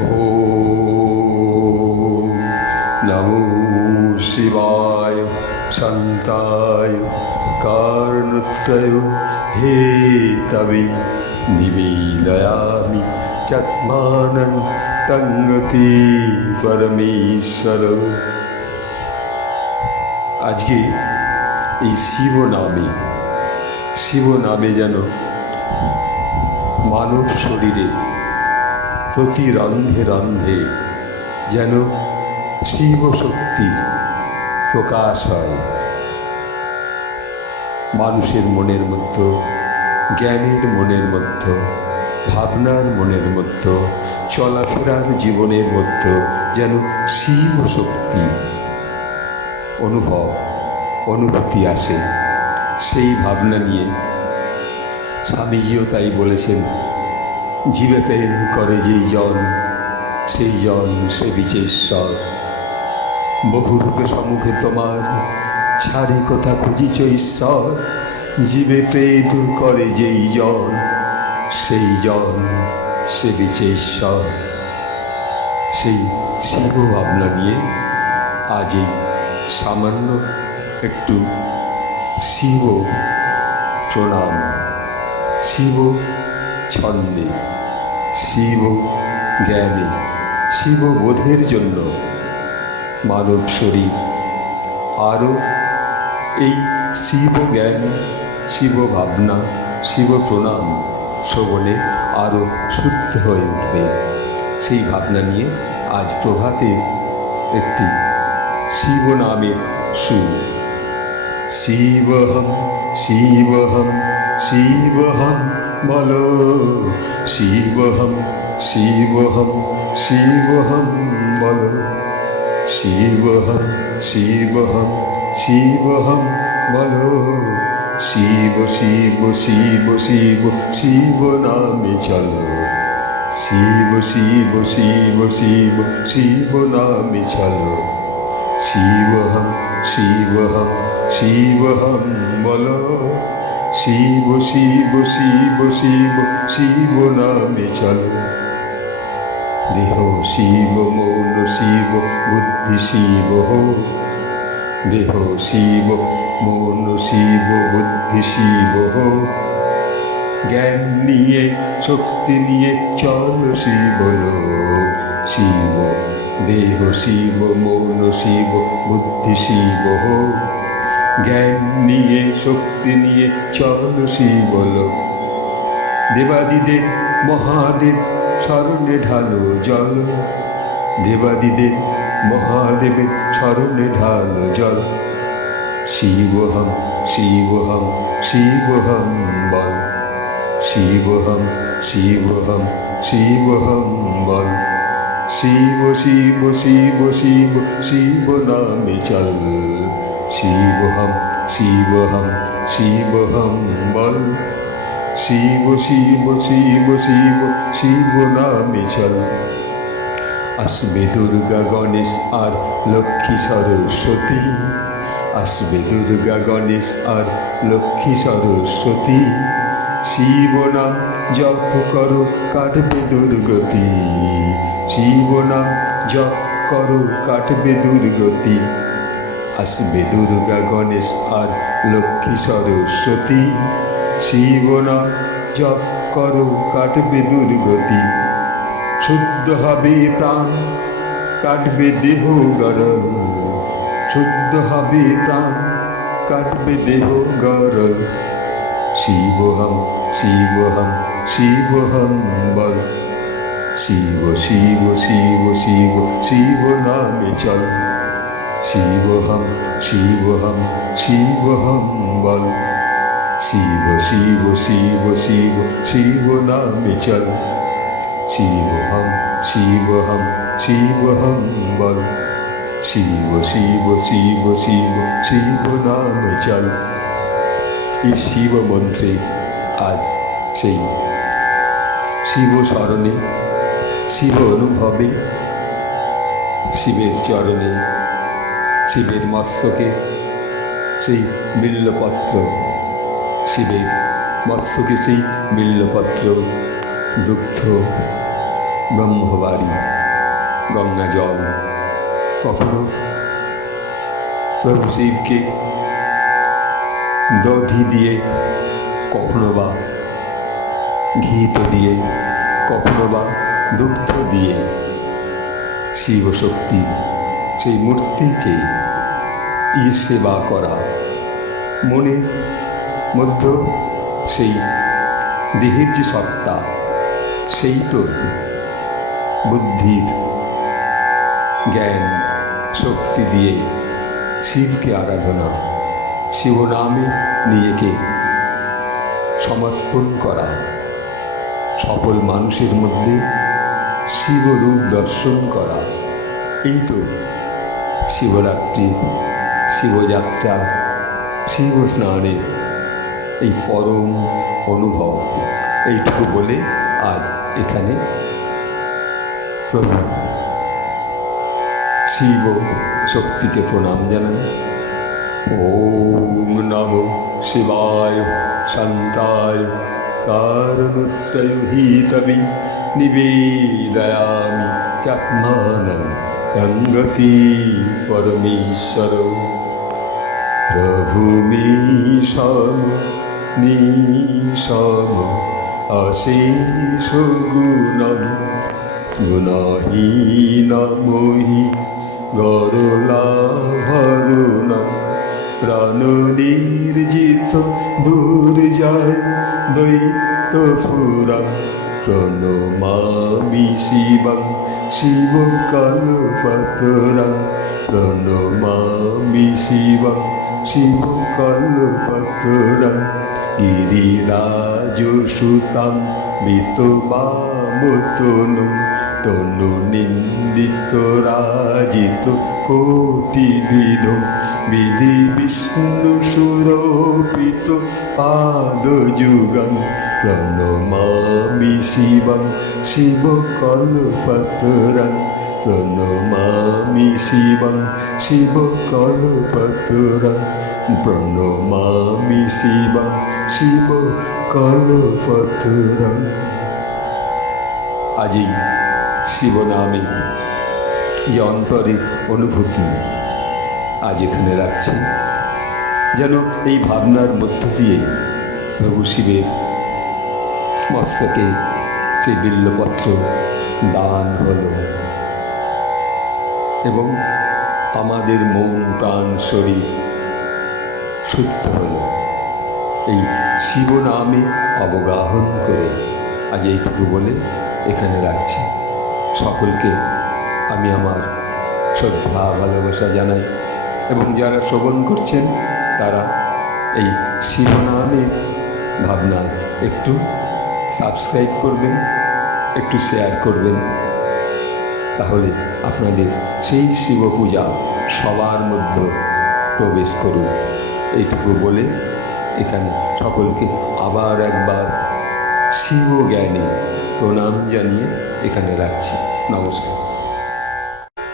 ॐ नमो शिवाय शान्ताय कारणत्रय हे तवे निवेदयामि चत्मानं তঙ্গতি পরমেশ্বর আজকে এই শিব নামে শিব নামে যেন মানব শরীরে প্রতি রন্ধে রন্ধে যেন শিব শক্তির প্রকাশ হয়। মানুষের মনের মধ্যে, জ্ঞানের মনের মধ্যে, ভাবনার মনের মধ্যে, চলাফেরার জীবনের মধ্যে যেন শিব শক্তি অনুভব, অনুভূতি আসে। সেই ভাবনা নিয়ে স্বামীজিও তাই বলেছেন জীবে প্রেম করে যেই জন সেই জন সে বিচেশ্বর। বহুরূপে সম্মুখে তোমার ছাড়ি কথা খুঁজিছ ঈশ্বর, জীবে প্রেম করে যেই জন সেই জন সে বিচেশ্বর। সেই শিব ভাবনা নিয়ে আজ এই সামান্য একটু শিব প্রণাম, শিব ছন্দে। শিব জ্ঞানে, শিব বোধের জন্য মানব শরীর। আরও এই শিব জ্ঞান, শিব ভাবনা, শিব প্রণাম শ্রবণে আরও শুদ্ধ হয়ে উঠবে। সেই ভাবনা নিয়ে আজ প্রভাতের একটি শিব নামের সুর। শিবহম শিবহম শিবহম বলো। শিবহম শিবহম শিবহম বলো। শিবহম শিবহম শিবহম বলো। শিব শিব শিব শিব শিব নামে চলো। শিব শিব শিব শিব শিব নামে চলো। শিবহম শিবহম শিবহম বলো, শিব শিব শিব শিব শিব নামে চলো। দেহ শিব, মৌন শিব, বুদ্ধি শিব হো। দেহ শিব, মৌন শিব, বুদ্ধি শিব হো। জ্ঞান নিয়ে, শক্তি নিয়ে চল শিব লোক শিব। দেহ শিব, মৌন শিব, বুদ্ধি শিব হো। জ্ঞান নিয়ে, শক্তি নিয়ে, চল শিব লোক দেবাদিদেব, মহাদেব স্মরণে ঢালো জল। দেবাদিদেব, মহাদেবের স্মরণে ঢালো জল। শিবহম শিবহম শিবহম বল। শিবহম শিবহম শিবহম বল। শিব শিব শিব শিব শিব নামে চল। শিবহম শিবহম শিবহম বল শিব শিব শিব শিব শিব নামে চল। আসবে দুর্গা গণেশ আর লক্ষ্মী সরস্বতী। আসবে দুর্গা গণেশ আর লক্ষ্মী সরস্বতী। শিব নাম জপ করো, কাটবে দুর্গতি। শিব নাম জপ করো, কাটবে দুর্গতি। আসবে দুর্গা গণেশ আর লক্ষ্মী সরস্বতী। শিব নাম জপ করো, কাটবে দুর্গতি। শুদ্ধ হবে প্রাণ, কাটবে দেহ গরল শুদ্ধ হবে প্রাণ, কাটবে দেহ গরল শিবহম শিবহম শিবহম বল। শিব শিব শিব শিব শিব নামে চল। শিবহম শিবহম শিবহম বল শিব শিব শিব শিব শিব নামে চল শিবহম শিবহম শিবহম বল শিব শিব শিব শিব শিব নামে চল এই শিব মন্ত্রে আজ সেই শিব স্মরণে শিব অনুভবে শিবের চরণে শিবের মস্তকে, সেই বিল্লপত্র শিবের মস্তকে সেই বিল্লপত্র দুগ্ধ, ব্রহ্মবাড়ি, গঙ্গা জল। কখনো প্রভু শিবকে দধি দিয়ে, কখনো বা ঘিত দিয়ে, কখনো বা দুগ্ধ দিয়ে শিব শক্তি সেই মূর্তিকে ইয়ে সেবা করা। মনের মধ্যে সেই দেহের যে সত্তা, সেই তো বুদ্ধির জ্ঞান, শক্তি দিয়ে শিবকে আরাধনা শিবনামে নিজেকে সমর্পণ করা। সকল মানুষের মধ্যে শিবরূপ দর্শন করা, এই তো শিবরাত্রি, শিবযাত্রা শিব স্নানের এই পরম অনুভব। এইটুকু বলে আজ এখানে প্রভু শিব শক্তিকে প্রণাম জানান ওম নম শিবায়, শান্তায়। কারণশ্রয়হিতবি নিবেদয়ামি চাত্মানং গঙ্গতি পরমেশ্বর প্রভুমিশম নিশম অশেষ গুণম গুণহীনমহি গরলাভরুণ প্রাণ নির্জিত দূর যায় দৈত ফুরা প্রণমামি শিবং শিব কল্পতরা প্রণমামি শিবং শিব কল্পতরা গিরিরাজ সুতাম বিতবামতনু তনু নিন্দিত রাজিত কোটিবিধ বিধি বিষ্ণু সুরোপিত পাদ যুগং প্রণমামি শিবং শিব কল্পতরং প্রণমামি শিবং শিব কল্পতরং প্রণমামি শিবং শিব কল্পতরং আজই শিব নামে যে অন্তরের অনুভূতি আজ এখানে রাখছি যেন এই ভাবনার মধ্য দিয়ে প্রভু শিবের মস্তকে সেই বিল্লপত্র দান হলো। এবং আমাদের মন প্রাণ শরীর শুদ্ধ হল। এই শিব নামে অবগাহন করে আজ এইটুকু বলে এখানে রাখছি। সকলকে আমি আমার শ্রদ্ধা, ভালোবাসা জানাই এবং যারা শ্রবণ করছেন তারা এই শিব শিবনামের ভাবনায় একটু সাবস্ক্রাইব করবেন, একটু শেয়ার করবেন। তাহলে আপনাদের সেই শিব পূজা সবার মধ্যে প্রবেশ করুন এইটুকু বলে এখানে সকলকে আবার একবার শিব জ্ঞানী প্রণাম জানিয়ে এখানে রাখছি। নমস্কার।